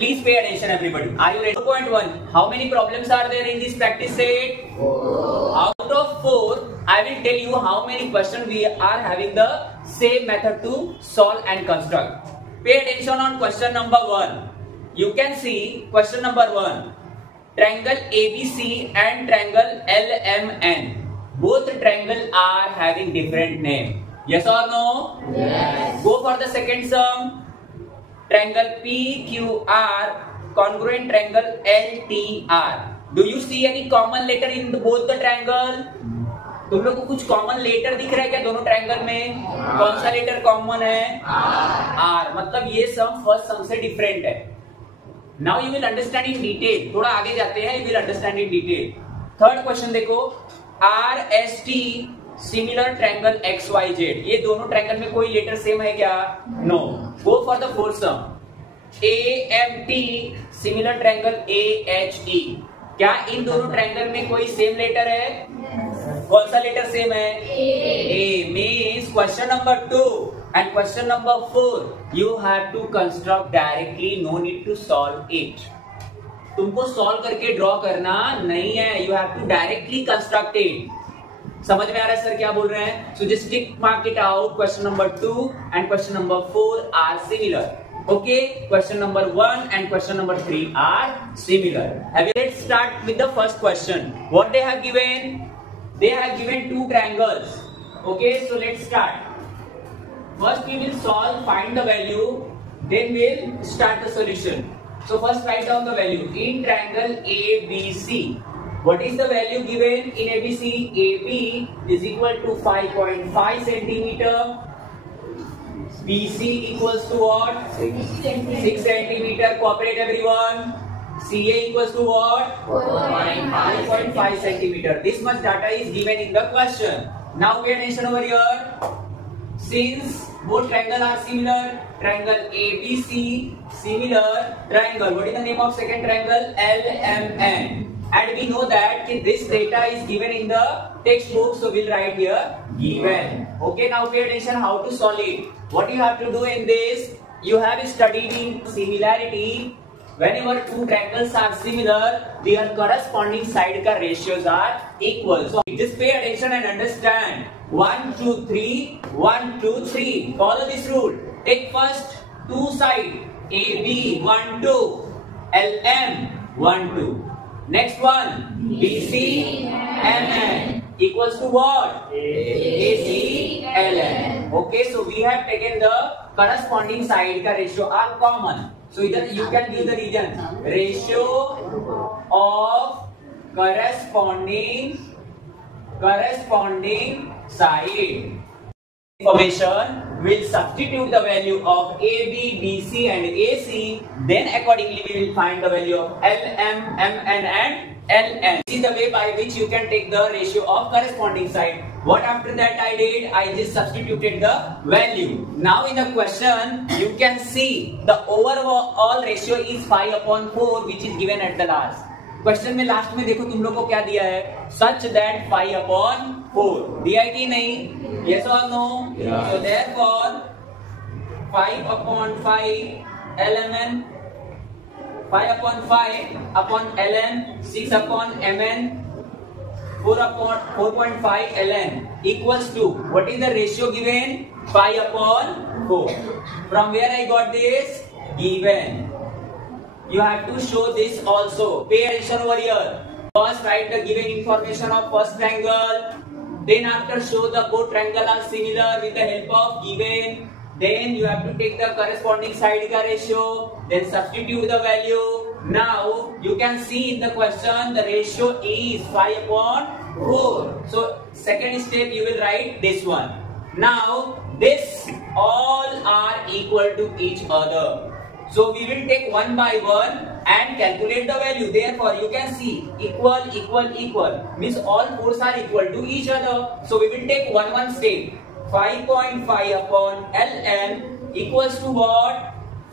Please pay attention, everybody. Are you ready? 4.1. How many problems are there in this practice set? 4. Out of 4, I will tell you how many questions we are having the same method to solve and construct. Pay attention on question number 1. You can see question number 1. Triangle ABC and triangle LMN. Both triangles are having different name. Yes or no? Yes. Go for the second sum. Triangle PQR, congruent triangle LTR. Do you see any common letter in both the triangle? तुम लोग को कुछ common letter दिख रहा है क्या दोनों triangle में? कौन सा लेटर कॉमन है? R. मतलब ये सम फर्स्ट सम से डिफरेंट है. Now you will understand in detail. थोड़ा आगे जाते हैं, you will understand in detail. Third question देखो. RST similar triangle XYZ. ये दोनों ट्रायंगल में कोई लेटर सेम है क्या? No. Go for the fourth sum. AMT similar triangle AHE. क्या इन दोनों ट्रायंगल में कोई सेम लेटर है? कौन सा लेटर सेम है? A. Means question number 2 and question number 4 you have to construct directly. No need to solve it. तुमको solve करके ड्रॉ करना नहीं है. You have to directly construct it. समझ में आ रहा है सर क्या बोल रहे हैं? So just tick mark it out. Question number 2 and question number 4 are similar. Okay, question number 1 and question number 3 are similar. Let's start with the first question. What they have given? They have given two triangles. Okay, so let's start. First we will solve, find the value, then we'll start the solution. So first write down the value. In triangle ABC, what is the value given in ABC? AB is equal to 5.5 centimeter. BC equals to what? 6 centimeter. Cooperate everyone. CA equals to what? 4.5 centimeter. This much data is given in the question. Now pay attention over here. Since both triangles are similar, triangle ABC similar triangle. What is the name of second triangle? LMN. And we know that this data is given in the textbook, so we'll write here given. Okay, now pay attention how to solve it. What you have to do in this, you have studied in similarity. Whenever two triangles are similar, their corresponding side ka ratios are equal. So just pay attention and understand. 1, 2, 3, 1, 2, 3. Follow this rule. Take first two sides. AB 1, 2, LM 1, 2. Next one, BC MN equals to what? AC LN. Okay, so we have taken the corresponding side ka ratio are common. So either you can give the region ratio of corresponding side. Information will substitute the value of AB, BC and AC. Then accordingly we will find the value of LM, MN and LN. This is the way by which you can take the ratio of corresponding side. What after that I did? I just substituted the value. Now in the question you can see the overall ratio is 5/4 which is given at the last. Question में last में देखो तुम लोग को क्या दिया है? Such that 5/4 दिया है कि नहीं? यस और no? So therefore 5/5 LMN, 5/5 LN, 6/MN, 4/4.5 LN equals to what is the ratio given? 5/4. From where I got this? Given. You have to show this also. Pay attention over here. First write the given information of first triangle. Then after show the both triangles are similar with the help of given. Then you have to take the corresponding side ka ratio. Then substitute the value. Now you can see in the question the ratio is 5/4. So second step you will write this one. Now this all are equal to each other. So we will take one by one and calculate the value. Therefore, you can see equal, equal, equal means all fours are equal to each other. So we will take one step. 5.5/LN equals to what?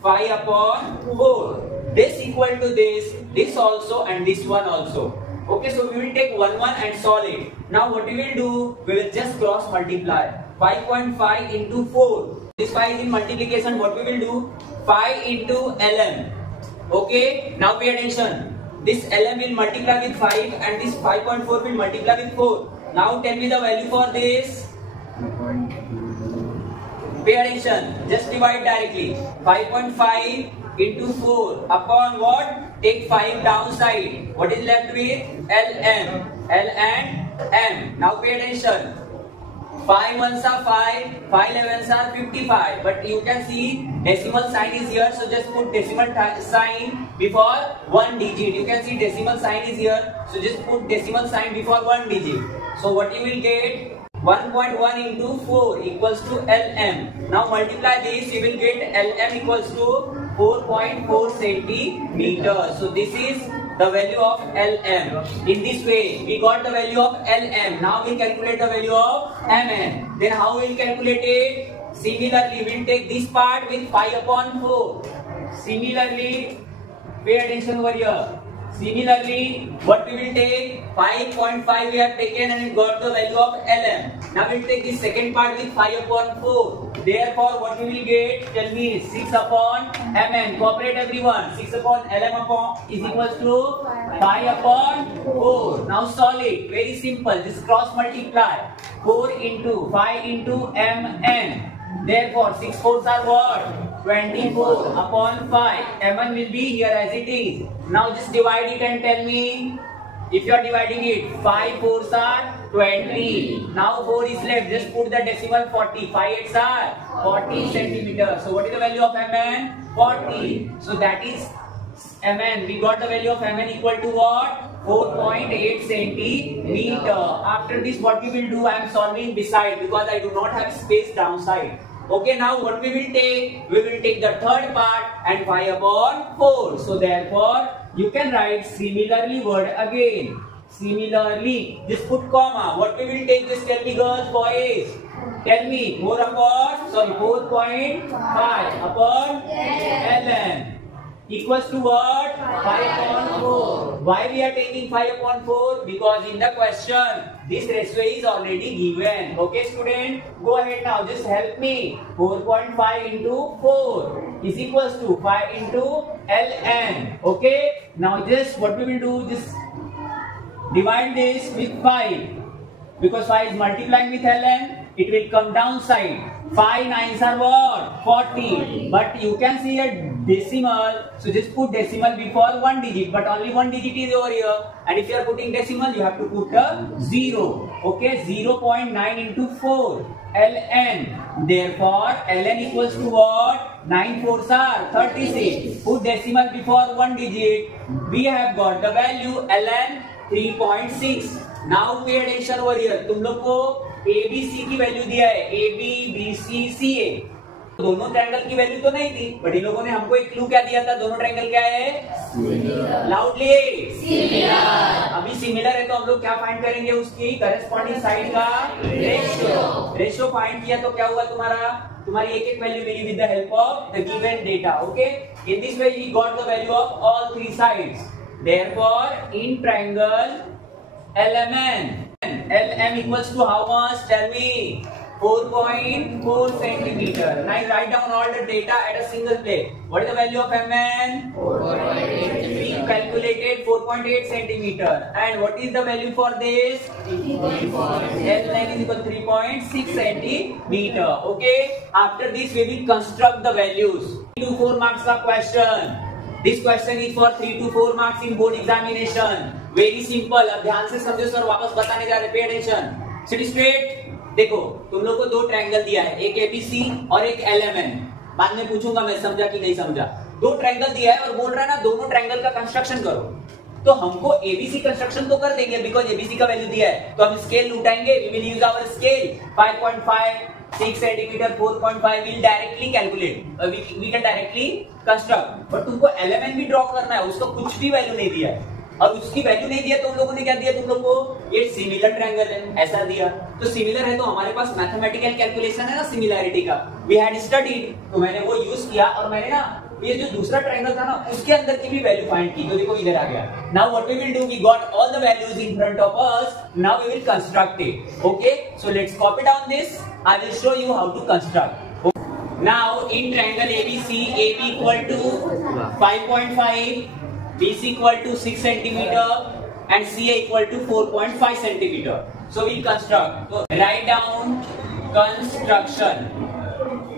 5/4. This equal to this also and this one also. Okay, so we will take one and solve it. Now what we will do? We will just cross multiply. 5.5 into 4. This 5 is in multiplication. What we will do? 5 into LM. Okay, now pay attention. This LM will multiply with 5 and this 5.4 will multiply with 4. Now tell me the value for this. Pay attention. Just divide directly. 5.5 into 4 upon what? Take 5 downside. What is left with? LM. L and M. Now pay attention. 5 ones are 5, 5 11s are 55. But you can see decimal sign is here. So just put decimal sign before one digit. You can see decimal sign is here. So just put decimal sign before one digit. So what you will get? 1.1 into 4 equals to LM. Now multiply this, you will get LM equals to 4.4 centimeters. So this is the value of LM. In this way, we got the value of LM. Now we'll calculate the value of MN. Then how we'll calculate it? Similarly, we'll take this part with 5 upon 4. Similarly, pay attention over here. Similarly, what we will take? 5.5 we have taken and we got the value of LM. Now we will take the second part with 5 upon 4. Therefore, what we will get? Tell me, 6 upon MN. Cooperate everyone. 6 upon LM upon is equals to 5 upon 4. Now solve it. Very simple. Just cross multiply. 4 into 5 into MN. Therefore, 6 fours are what? 24 upon 5. MN will be here as it is. Now just divide it and tell me if you are dividing it. 5 fours are 20. Now 4 is left. Just put the decimal 40. 5 eights are 40 centimeters. So what is the value of MN? 40. So that is MN. We got the value of MN equal to what? 4.8 centimeter. After this, what we will do? I am solving beside because I do not have space downside. Okay, now what we will take? We will take the third part and 5 upon 4. So therefore, you can write similarly word again. Similarly, just put comma. What we will take? Just tell me, girls, boys. Tell me 4.5 upon LN equals to what? 5 upon 4. Why we are taking 5 upon 4? Because in the question, this ratio is already given. Okay, student? Go ahead now. Just help me. 4.5 into 4 is equals to 5 into LN. Okay? Now just what we will do? Just divide this with 5. Because 5 is multiplying with LN, it will come downside. 5 nines are what? 40. But you can see a decimal. So just put decimal before one digit. But only one digit is over here. And if you are putting decimal, you have to put a 0. Okay, 0.9 into 4. LN. Therefore, LN equals to what? 9 fours are 36. Put decimal before one digit. We have got the value LN 3.6. Now pay attention over here. तुम लोग को ABC की value दिया है. AB, BC, CA. दोनों triangle की value तो नहीं थी, बट इन लोगों ने हमको एक क्लू क्या दिया था? दोनों ट्रायंगल क्या है? Loudly similar. अभी सिमिलर है तो हम लोग क्या फाइंड करेंगे? उसकी करेस्पॉन्डिंग साइड का रेशियो फाइंड किया तो क्या हुआ तुम्हारी एक एक वैल्यू मिली with the help of the given data. Okay, in this way we got the value of all three sides. Therefore in triangle LMN, LM equals to how much? Tell me. 4.4 centimeter. Now write down all the data at a single place. What is the value of MN? 4.8. We calculated 4.8 centimeter. And what is the value for this? 3.4. LN is equal to 3.6 centimeter. Okay. After this, we will construct the values. 3 to 4 marks का question. This question is for 3 to 4 marks in board examination. Very simple. अब ध्यान से समझो sir, वापस बताने जा रहे. Pay attention. Sit straight. देखो, तुम लोग को दो ट्रायंगल दिया है, एक ABC और एक LMN. बाद में पूछूंगा मैं समझा कि नहीं समझा. दो ट्रायंगल दिया है और बोल रहा है ना दोनों ट्रायंगल का कंस्ट्रक्शन करो. तो हमको ABC कंस्ट्रक्शन तो कर देंगे बिकॉज ABC का वैल्यू दिया है. तो हम स्केल उठाएंगे. We will use our scale. 5.5, 6 centimeter, 4.5 will directly calculate. We can directly construct. But तुमको LMN भी ड्रॉ करना है, उसका कुछ भी वैल्यू नहीं दिया है. और उसकी वैल्यू नहीं दिया तो उन लोगों ने क्या दिया तुम लोग को? ये सिमिलर ट्रायंगल है, ऐसा दिया. तो सिमिलर है तो हमारे पास मैथमेटिकल कैलकुलेशन है ना सिमिलैरिटी का. वी हैड स्टडीड, तो मैंने वो यूज किया और मैंने ना ये जो दूसरा ट्रायंगल था ना उसके अंदर की भी वैल्यू फाइंड की. तो देखो इधर आ गया. Now what we will do, we got all the values in front of us. Now we will construct it. Okay, so let's copy down this. I will show you how to construct. Now in triangle ABC, AB equal to 5.5, BC equal to 6 centimeter, and CA equal to 4.5 centimeter. So we construct. So write down construction.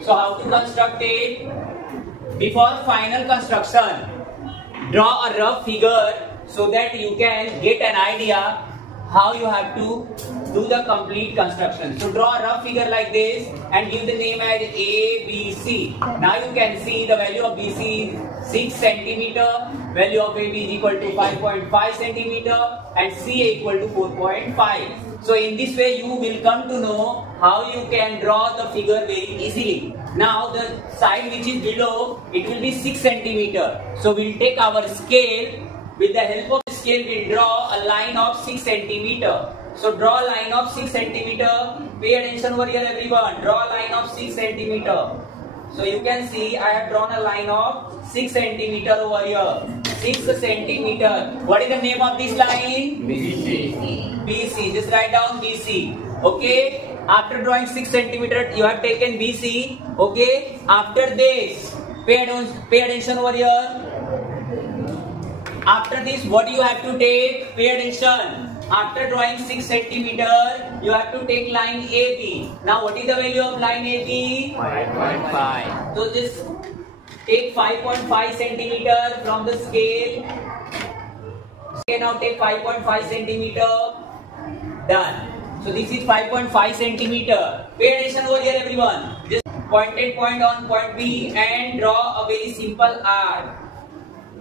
So how to construct it? Before final construction, draw a rough figure so that you can get an idea how you have to do the complete construction. So draw a rough figure like this and give the name as ABC. Now you can see the value of BC is 6 centimeter, value of AB is equal to 5.5 centimeter, and CA equal to 4.5. So in this way you will come to know how you can draw the figure very easily. Now the side which is below, it will be 6 centimeter. So we'll take our scale. With the help of scale, we'll draw a line of 6 centimeter. So draw a line of 6 centimeter. Pay attention over here, everyone. Draw a line of 6 centimeter. So you can see I have drawn a line of 6 centimeter over here. 6 centimeter. What is the name of this line? BC. BC. Just write down BC. Okay. After drawing 6 centimeter, you have taken BC. Okay. After this, pay attention over here. After this, what you have to take? Pay attention. After drawing 6 centimeter, you have to take line AB. Now, what is the value of line AB? 5.5. So just take 5.5 centimeter from the scale. Okay, now take 5.5 centimeter. Done. So this is 5.5 centimeter. Pay attention over here, everyone. Just pointed point on point B and draw a very simple arc.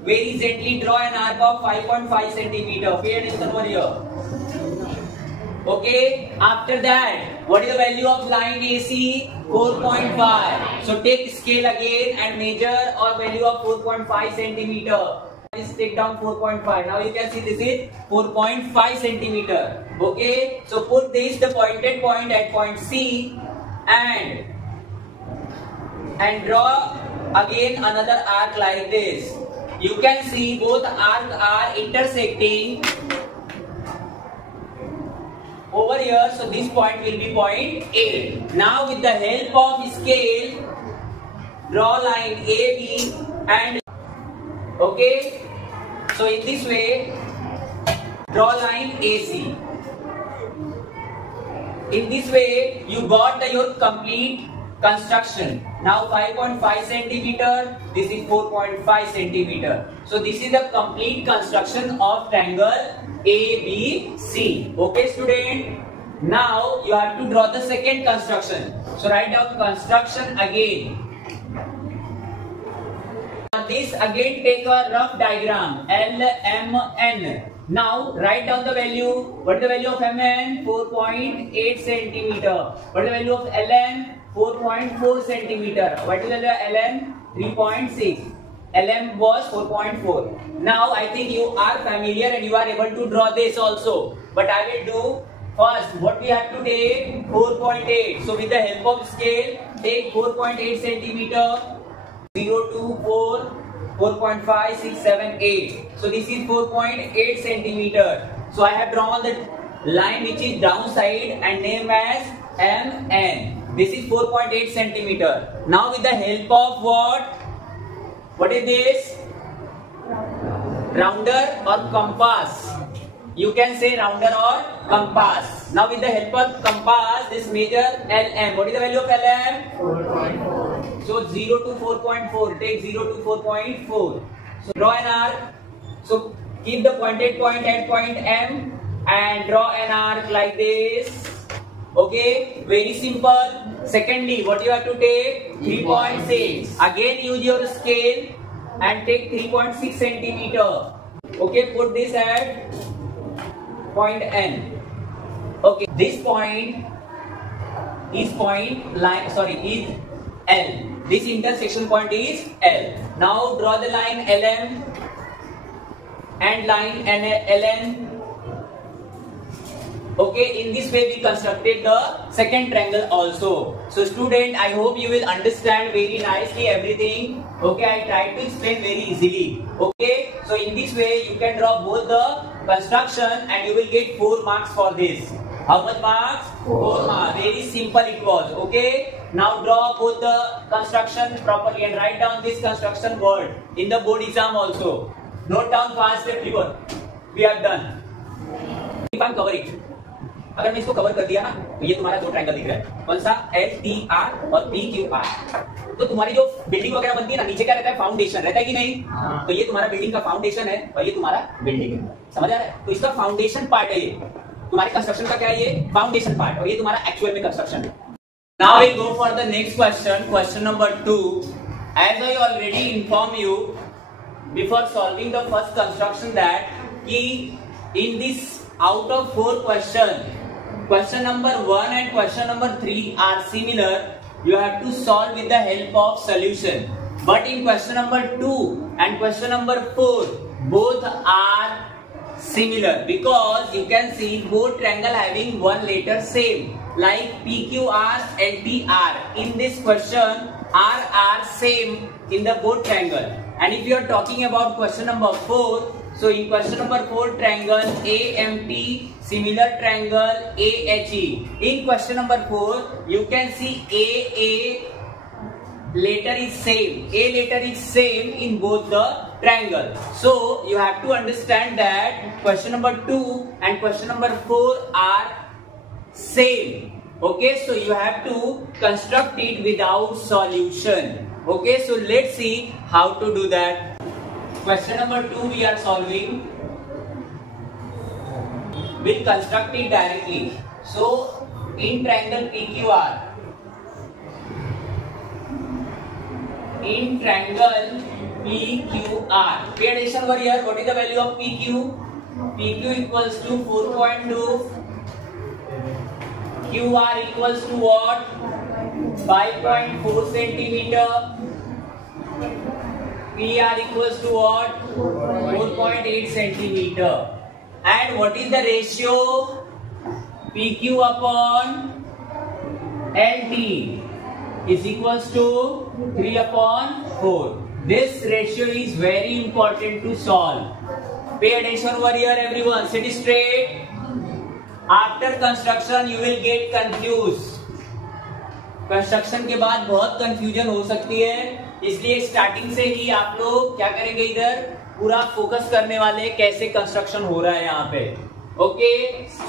Very gently draw an arc of 5.5 centimeter. Pay attention over here. Okay. After that, what is the value of line AC? 4.5. So take scale again and measure a value of 4.5 centimeter. Just take down 4.5. Now you can see this is 4.5 centimeter. Okay. So put this the pointed point at point C and draw again another arc like this. You can see both arcs are intersecting over here. So this point will be point A. Now with the help of scale, draw line AB and okay. So in this way, draw line AC. In this way, you got your complete construction. Now 5.5 centimeter, this is 4.5 centimeter. So this is the complete construction of triangle ABC. Okay student? Now you have to draw the second construction. So write down construction again. This again take a rough diagram LMN. Now write down the value. What is the value of MN? 4.8 centimeter. What is the value of LN? 4.4 centimeter. What is the value of LN? 3.6. LM was 4.4. Now I think you are familiar and you are able to draw this also. But I will do first what we have to take 4.8. So with the help of scale, take 4.8 centimeter. 0 to 4, 4.5, 6, 7, 8. So this is 4.8 centimeter. So I have drawn the line which is downside and named as MN. This is 4.8 centimeter. Now with the help of what? What is this? Rounder or compass. You can say rounder or compass. Now with the help of compass, this measure LM. What is the value of LM? 4.4. So 0 to 4.4. Take 0 to 4.4. So draw an arc. So keep the pointed point at point M and draw an arc like this. Okay, very simple. Secondly, what you have to take? 3.6. Again use your scale and take 3.6 centimeter. Okay, put this at point N. Okay, this point is is L. This intersection point is L. Now draw the line LM and line LN. Okay, in this way we constructed the second triangle also. So student, I hope you will understand very nicely everything. Okay, I tried to explain very easily. Okay, so in this way you can draw both the construction and you will get 4 marks for this. How much marks? 4 marks. Very simple it was. Okay. Now draw both the construction properly and write down this construction word in the board exam also. Note down fast everyone. We have done. If I cover it. अगर मैं इसको cover कर दिया ना तो ये तुम्हारा दो ट्रायंगल दिख रहा है. कौन सा? LTR और PQR. तो तुम्हारी जो बिल्डिंग वगैरह बनती है ना, नीचे क्या रहता है? फाउंडेशन रहता है कि नहीं? तो ये तुम्हारा बिल्डिंग का फाउंडेशन है और ये तुम्हारा बिल्डिंग है. समझ आ रहा है? तो इसका फाउंडेशन पार्ट है ये. तुम्हारे कंस्ट्रक्शन का क्या है? ये फाउंडेशन पार्ट. और ये तुम्हारा एक्चुअल में कंस्ट्रक्शन है. Now we go for the next question. Question number 2. As I already informed you before solving the first construction that कि in this out of 4 questions, question number 1 and question number 3 are similar. You have to solve with the help of solution. But in question number 2 and question number 4, both are similar because you can see both triangle having one letter same, like PQR and TR. In this question, R are same in the both triangle. And if you are talking about question number 4, so in question number 4, triangle AMT, similar triangle AHE. In question number 4, you can see AA letter is same. A letter is same in both the triangle. So you have to understand that question number 2 and question number 4 are same. Okay, so you have to construct it without solution. Okay, so let's see how to do that. Question number 2 we are solving. We'll construct it directly. So in triangle PQR, in triangle PQR, pay attention over here. What is the value of PQ? PQ equals to 4.2. QR equals to what? 5.4 centimeter. PR equals to what? 4.8 centimeter. And what is the ratio? PQ upon LT is equals to 3 upon 4. This ratio is very important to solve. Pay attention over here everyone. Sit straight. After construction you will get confused. Construction के बाद बहुत confusion हो सकती है, इसलिए starting से ही आप लोग क्या करेंगे, इधर पूरा फोकस करने वाले कैसे कंस्ट्रक्शन हो रहा है यहाँ पे. Okay,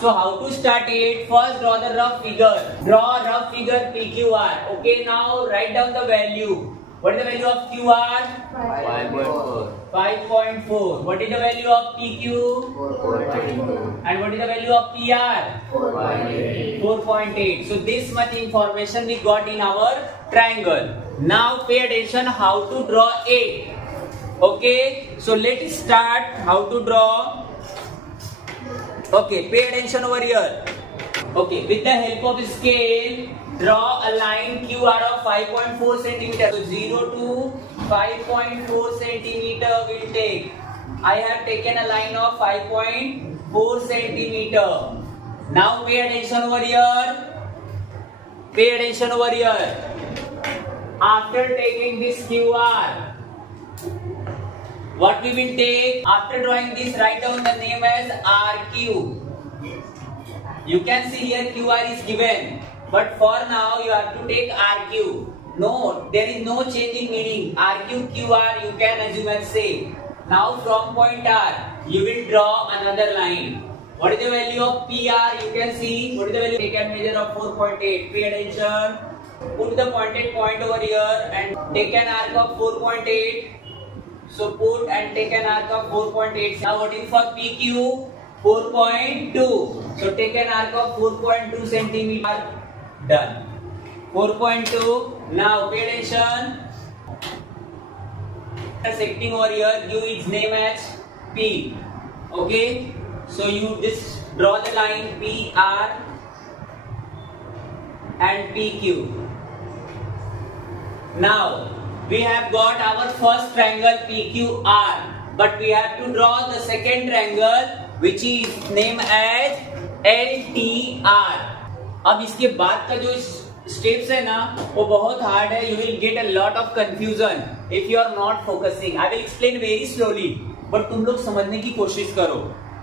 so how to start it? First draw the rough figure. Draw rough figure PQR. Okay, now write down the value. What is the value of QR? 5.4. 5.4. What is the value of PQ? 4.2. And what is the value of PR? 4.8. 4.8. So this much information we got in our triangle. Now pay attention how to draw it. Okay, so let's start how to draw. Okay, pay attention over here. Okay, with the help of scale, draw a line QR of 5.4 centimeter. So 0 to 5.4 centimeter will take. I have taken a line of 5.4 centimeter. Now pay attention over here. Pay attention over here. After taking this QR, what we will take? After drawing this, write down the name as RQ. You can see here QR is given. But for now you have to take RQ. No, there is no change in meaning. RQ, QR you can assume as same. Now from point R you will draw another line. What is the value of PR? You can see. What is the value? Take a measure of 4.8. Pay attention. Put the pointed point over here and take an arc of 4.8. So put and take an arc of 4.8. Now what is for PQ? 4.2. So take an arc of 4.2 centimeter. Done. 4.2. Now pay attention. Intersecting over here, give its name as P. Okay. So you just draw the line PR and PQ. Now we have got our first triangle PQR, but we have to draw the second triangle which is named as LTR. अब इसके बाद का जो steps है ना वो बहुत hard है. You will get a lot of confusion if you are not focusing. I will explain very slowly, but तुम लोग समझने की कोशिश करो.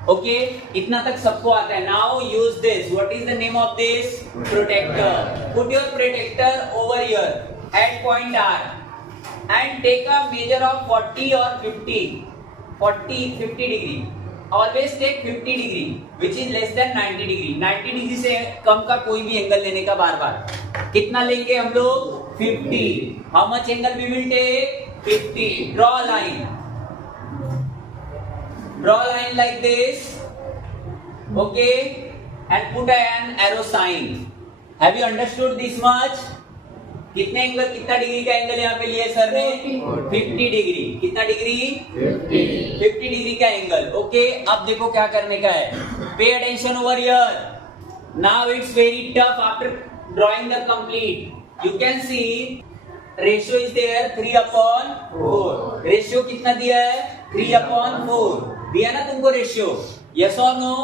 ओके इतना तक सबको आता है. Now use this. What is the name of this? Protractor. Put your protractor over here at point R and take a measure of 40 or 50 degree. Always take 50 degree which is less than 90 degree. 90 degree से कम का कोई भी angle लेने का बार बार. कितना लेंगे हम लोग? 50. How much angle we will take? 50. Draw a line. Draw a line like this. Okay, and put an arrow sign. Have you understood this much? कितने एंगल, कितना डिग्री का एंगल यहाँ पे लिया सर ने? 50 डिग्री. कितना डिग्री? 50 डिग्री का angle. Okay अब देखो क्या करने का है. Pay attention over here. Now it's very tough after drawing the complete. You can see ratio is there 3/4. Ratio कितना दिया है? 3/4 दिया ना तुमको रेशियो. यस और नो?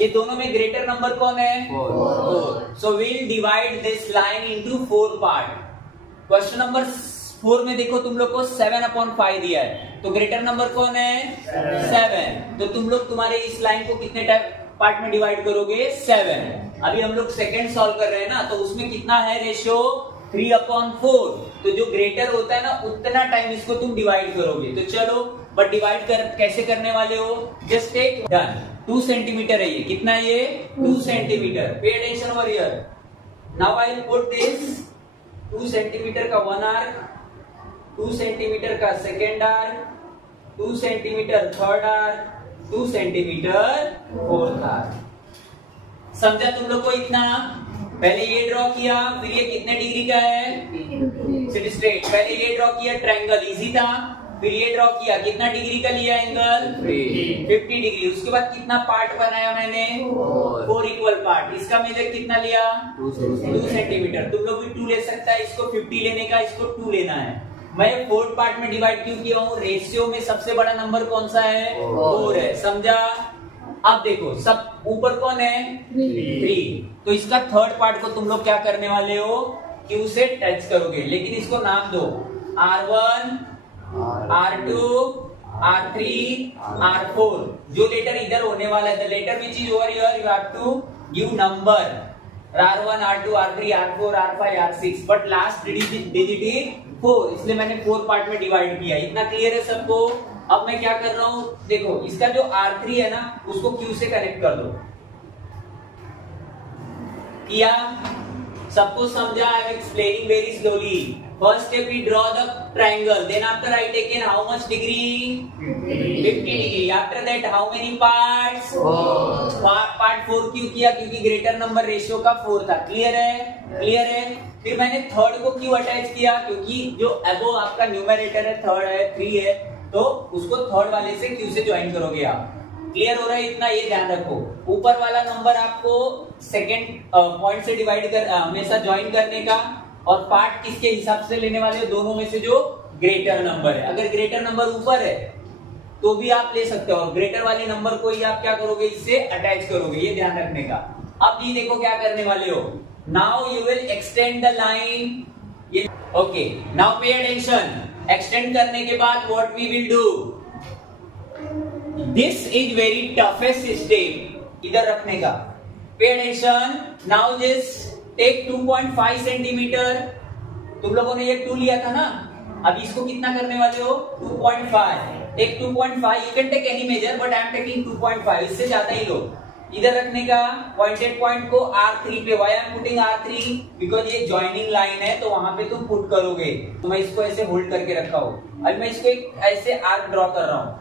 ये दोनों में ग्रेटर नंबर कौन है? 4. So will divide this line into 4 part. Question number 4 में देखो तुम लोग को 7/5 दिया है, तो ग्रेटर नंबर कौन है? 7. तो तुम लोग तुम्हारे इस लाइन को कितने पार्ट में डिवाइड करोगे? 7. अभी हम लोग सेकेंड सॉल्व कर रहे हैं ना, तो उसमें कितना है रेशियो? 3/4. तो जो ग्रेटर होता है ना उतना टाइम इसको तुम डिवाइड करोगे. तो चलो बट डिवाइड कैसे करने वाले हो? Just take done. 2 सेंटीमीटर है ये. कितना है ये? 2 सेंटीमीटर. पे attention over here. Now I will put this 2 centimetre का 1 आर्क, 2 सेंटीमीटर का second arc, 2 centimetre third arc, 2 centimetre fourth arc. समझा तुम लोग को इतना? पहले ये ड्रॉ किया, फिर ये कितने डिग्री का है? Seat straight. पहले ये ड्रॉ किया ट्रायंगल, इजी था. फिर ये ड्रॉ किया, कितना डिग्री का लिया एंगल? 50 डिग्री. उसके बाद कितना पार्ट बनाया मैंने? 4 इक्वल पार्ट. इसका मेजर कितना लिया? 2 सेंटीमीटर. तुम लोग भी 2 ले सकता है. इसको 50 लेने का, इसको 2 लेना है. मैं 4 पार्ट में डिवाइड क्यों किया हूँ? रेशियो में सबसे बड़ा नंबर कौन सा है? 4 है. समझा? अब देखो सब ऊपर कौन है? 3. तो इसका थर्ड पार्ट को तुम लोग क्या करने वाले हो? Q से टच करोगे, लेकिन इसको नाम दो R1, R2, R3, R4. जो लेटर इधर होने वाला है, the letter which is over here you have to give number. R1, R2, R3, R4, R5, R6. But last digit is 4, इसलिए मैंने 4 पार्ट में डिवाइड किया. इतना क्लियर है सबको? अब मैं क्या कर रहा हूं, देखो इसका जो R3 है ना उसको Q से कनेक्ट कर दो. किया? सबको समझा? I am explaining very slowly. First step we draw the triangle, then after I taken how much degree? 50 degree. After that how many parts? Part 4 क्यों किया? क्योंकि ग्रेटर नंबर रेशियो का 4 था. क्लियर है? क्लियर है. फिर मैंने थर्ड को क्यों अटैच किया? क्योंकि जो अबो आपका न्यूमरेटर है, थर्ड है, 3 है, तो उसको थर्ड वाले से Q से ज्वाइन करोगे आप. क्लियर हो रहा है इतना? ये ध्यान रखो. ऊपर वाला नंबर आपको सेकेंड पॉइंट से डिवाइड कर हमेशा ज्वाइन करने का, और पार्ट किसके हिसाब से लेने वाले हो? दोनों में से जो ग्रेटर नंबर है. अगर ग्रेटर नंबर ऊपर है तो भी आप ले सकते हो, और ग्रेटर वाले नंबर को ही आप क्या करोगे? इससे अटैच करोगे. ये ध्यान रखने का. अब ये देखो क्या करने वाले हो. Now you will extend the line. Okay now pay attention. Extend करने के बाद what we will do? This is very toughest step इधर रखने का. Pay attention. Now just take 2.5 centimetre. तुम लोगों ने ये 2 लिया था ना, अब इसको कितना करने वाले हो? 2.5. Take 2.5. You can take any measure but I am taking 2.5. इससे ज्यादा ही लो. इधर रखने का. पॉइंटेड पॉइंट को R3 पे. Why I am putting R3? Because ये जॉइनिंग लाइन है, तो वहां पे तुम पुट करोगे. तो मैं इसको ऐसे होल्ड करके रखा हूं. अभी मैं इसको एक ऐसे आर्क ड्रॉ कर रहा हूं.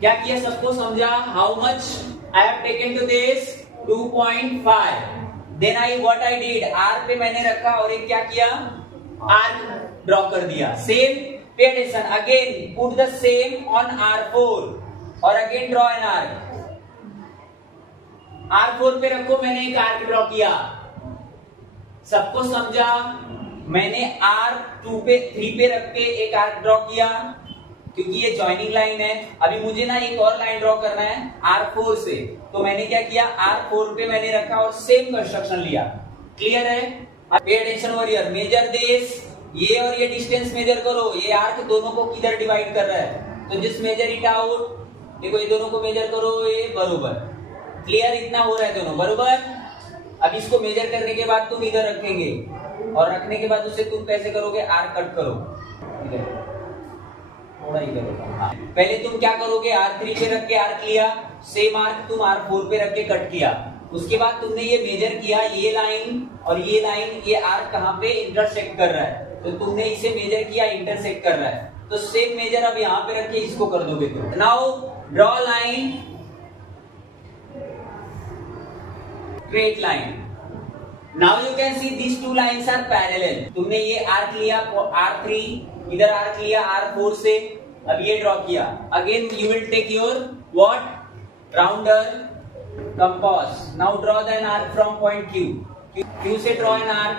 क्या किया? सबको समझा? How much I have taken to this? 2.5. Then I what I did? R पे मैंने रखा और एक क्या किया? आर्क ड्रॉ कर दिया. सेम पे attention. Again put the same on R4 और again draw an arc. R4 पे रखो. मैंने एक आर्क ड्रॉ किया. सबको समझा? मैंने R2 पे 3 पे रख के एक आर्क ड्रॉ किया क्योंकि ये जॉइनिंग लाइन है. अभी मुझे ना एक और लाइन ड्रॉ करना है R4 से, तो मैंने क्या किया? R4 पे मैंने रखा और सेम कंस्ट्रक्शन लिया. क्लियर है? Pay attention over here. Measure this. ये और ये डिस्टेंस मेजर करो. ये आर्क दोनों को किधर डिवाइड कर रहा है? तो जस्ट मेजर इट आउट. देखो ये दोनों को मेजर करो, ये बरोबर, क्लियर, इतना हो रहा है दोनों बरोबर। अब इसको मेजर करने के बाद तुम इधर रखेंगे और रखने के बाद उससे तुम कैसे करोगे, आर्क कट करो, इधर थोड़ा इधर होगा। हाँ। पहले तुम क्या करोगे, R3 पे रख के आर्क लिया, सेम आर्क तुम R4 पे रख के कट किया। उसके बाद तुमने ये मेजर किया, ये लाइन और ये लाइन, ये आर्क कहाँ पे इंटरसेक्ट कर रहा है, तो तुमने इसे मेजर किया, इंटरसेक्ट कर रहा है, तो सेम मेजर अब यहाँ पे रख के इसको कर दोगे तुम। Now draw line, straight line. Now you can see these two lines are parallel. तुमने ये आर्क लिया R3, इधर आर्क लिया R4 से, अब ये ड्रॉ किया। Again you will take your what, rounder, compass. Now draw an arc from point Q से ड्रॉ एन आर्क,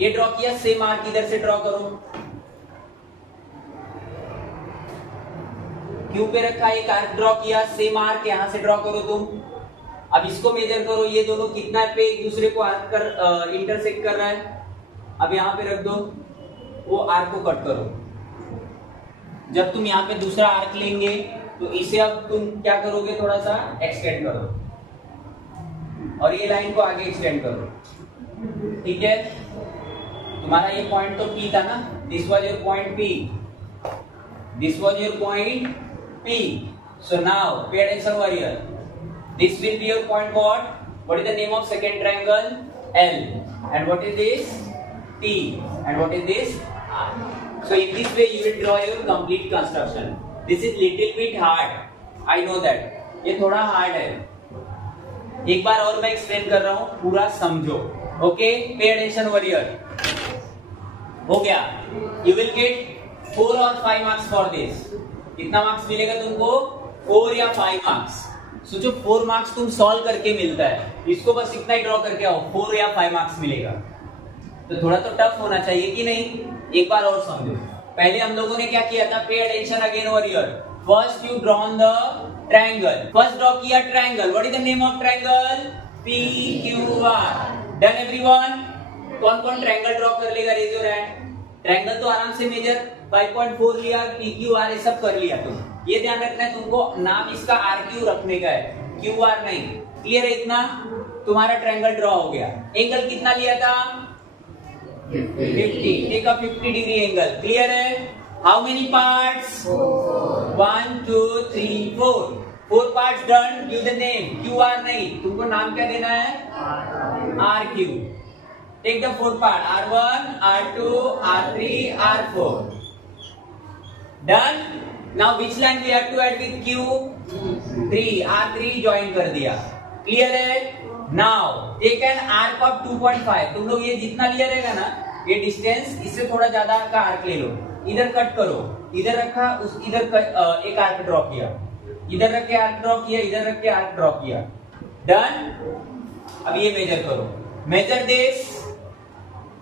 ये ड्रॉ किया, सेम आर्क इधर से ड्रॉ करो, Q पे रखा, एक आर्क ड्रॉ किया, सेम आर्क यहां से ड्रॉ करो तुम। अब इसको मेजर करो, ये दोनों कितना पे एक दूसरे को आर्क कर इंटरसेक्ट कर रहा है, अब यहां पे रख दो, वो आर्क को कट करो। जब तुम यहाँ पे दूसरा आर्क लेंगे तो इसे अब तुम क्या करोगे, थोड़ा सा एक्सटेंड करो और ये लाइन को आगे एक्सटेंड करो, ठीक है। तुम्हारा ये पॉइंट तो P था ना, this was your point P, this was your point P, so now pay attention over here, this will be your point what is the name of second triangle, L, and what is this, T, and what is this, R. So in this way you will draw your complete construction. This is little bit hard, I know that, ये थोड़ा hard है, एक बार और मैं explain कर रहा हूं, पूरा समझो, ओके, पे अटेंशन ओवर हियर। हो गया, you will get 4 or 5 marks for this। कितना मार्क्स मिलेगा तुमको, 4 या 5 मार्क्स। सोचो 4 मार्क्स तुम सॉल्व करके मिलता है, इसको बस इतना ही ड्रॉ करके आओ, 4 या 5 मार्क्स मिलेगा। तो थोड़ा तो टफ होना चाहिए कि नहीं, एक बार और समझो। पहले हम लोगों ने क्या किया था, pay attention again over here. First you drawn the triangle, first draw किया triangle, what is the name of triangle, PQR। Done everyone, कौन कौन ट्रायंगल ड्रॉ कर लेगा, रेज योर हैंड। ट्रायंगल तो आराम से मेजर 5.4 लिया, PQR ये सब कर लिया तुम। ये ध्यान रखना है तुमको, नाम इसका RQ रखने का है, QR नहीं, क्लियर है इतना। तुम्हारा ट्रायंगल ड्रॉ हो गया। एंगल कितना लिया था, 50, take a 50 degree angle, clear है। How many parts, 1 2 3 4 parts done. Give the name, QR नहीं, तुमको नाम क्या देना है, RQ। Take the 4 part, R1 R2 R3 R4, done. Now which line we have to add with Q3, R3 join कर दिया, clear है। Now take an arc of 2.5, तुम लोग ये जितना लिया रहेगा ना, ये डिस्टेंस, इससे थोड़ा ज्यादा का आर्क ले लो, इधर कट करो, इधर रखा, उस इधर एक आर्क ड्रॉ किया, इधर रख के आर्क ड्रॉ किया, इधर रख के आर्क ड्रॉ किया, डन। अब ये मेजर करो, measure this,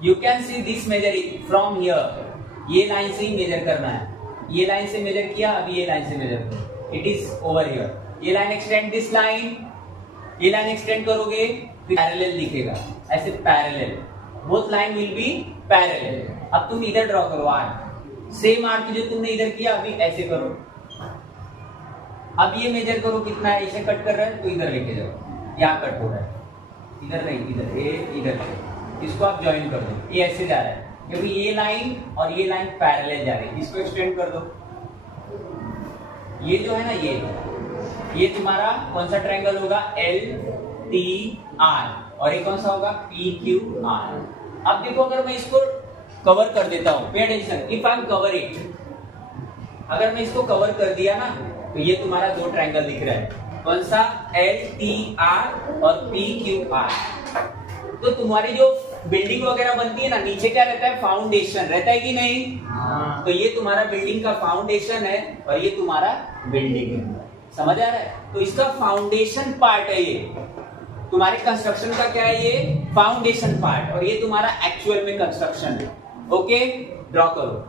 you can see this measuring from here, ये लाइन से ही मेजर करना है, ये लाइन से मेजर किया, अभी ये लाइन से मेजर करो, इट इज ओवर हियर। ये लाइन एक्सटेंड, दिस लाइन, ये लाइन एक्सटेंड करोगे, पैरेलल दिखेगा, ऐसे parallel, both line will be parallel. अब तुम इधर ड्रॉ करो आर्क, सेम आर्क जो तुमने इधर किया, अभी ऐसे करो। अब ये मेजर करो कितना है, इसे कट कर रहा है तो इधर लेके जाओ, यहाँ कट हो रहा है, इधर नहीं, इधर, ये इधर, इसको आप ज्वाइन कर दो, ये ऐसे जा रहा है, क्योंकि ये लाइन और ये लाइन पैरेलल जा रही है, इसको एक्सटेंड कर दो। ये जो है ना, ये तुम्हारा कौन सा ट्रायंगल होगा, LTR, और ये कौन सा होगा, PQR। अब देखो, अगर मैं इसको कवर कर देता हूं, pay attention, if I am cover it, अगर मैं इसको कवर कर दिया ना, तो ये तुम्हारा दो ट्रायंगल दिख रहा है, कौन सा, LTR और PQR। तो तुम्हारी जो बिल्डिंग वगैरह बनती है ना, नीचे क्या रहता है, फाउंडेशन रहता है कि नहीं, तो ये तुम्हारा बिल्डिंग का फाउंडेशन है और ये तुम्हारा बिल्डिंग है, समझ आ रहा है। तो इसका फाउंडेशन पार्ट है, ये तुम्हारे कंस्ट्रक्शन का क्या है, ये फाउंडेशन पार्ट, और ये तुम्हारा एक्चुअल में कंस्ट्रक्शन है। ओके, ड्रॉ करो।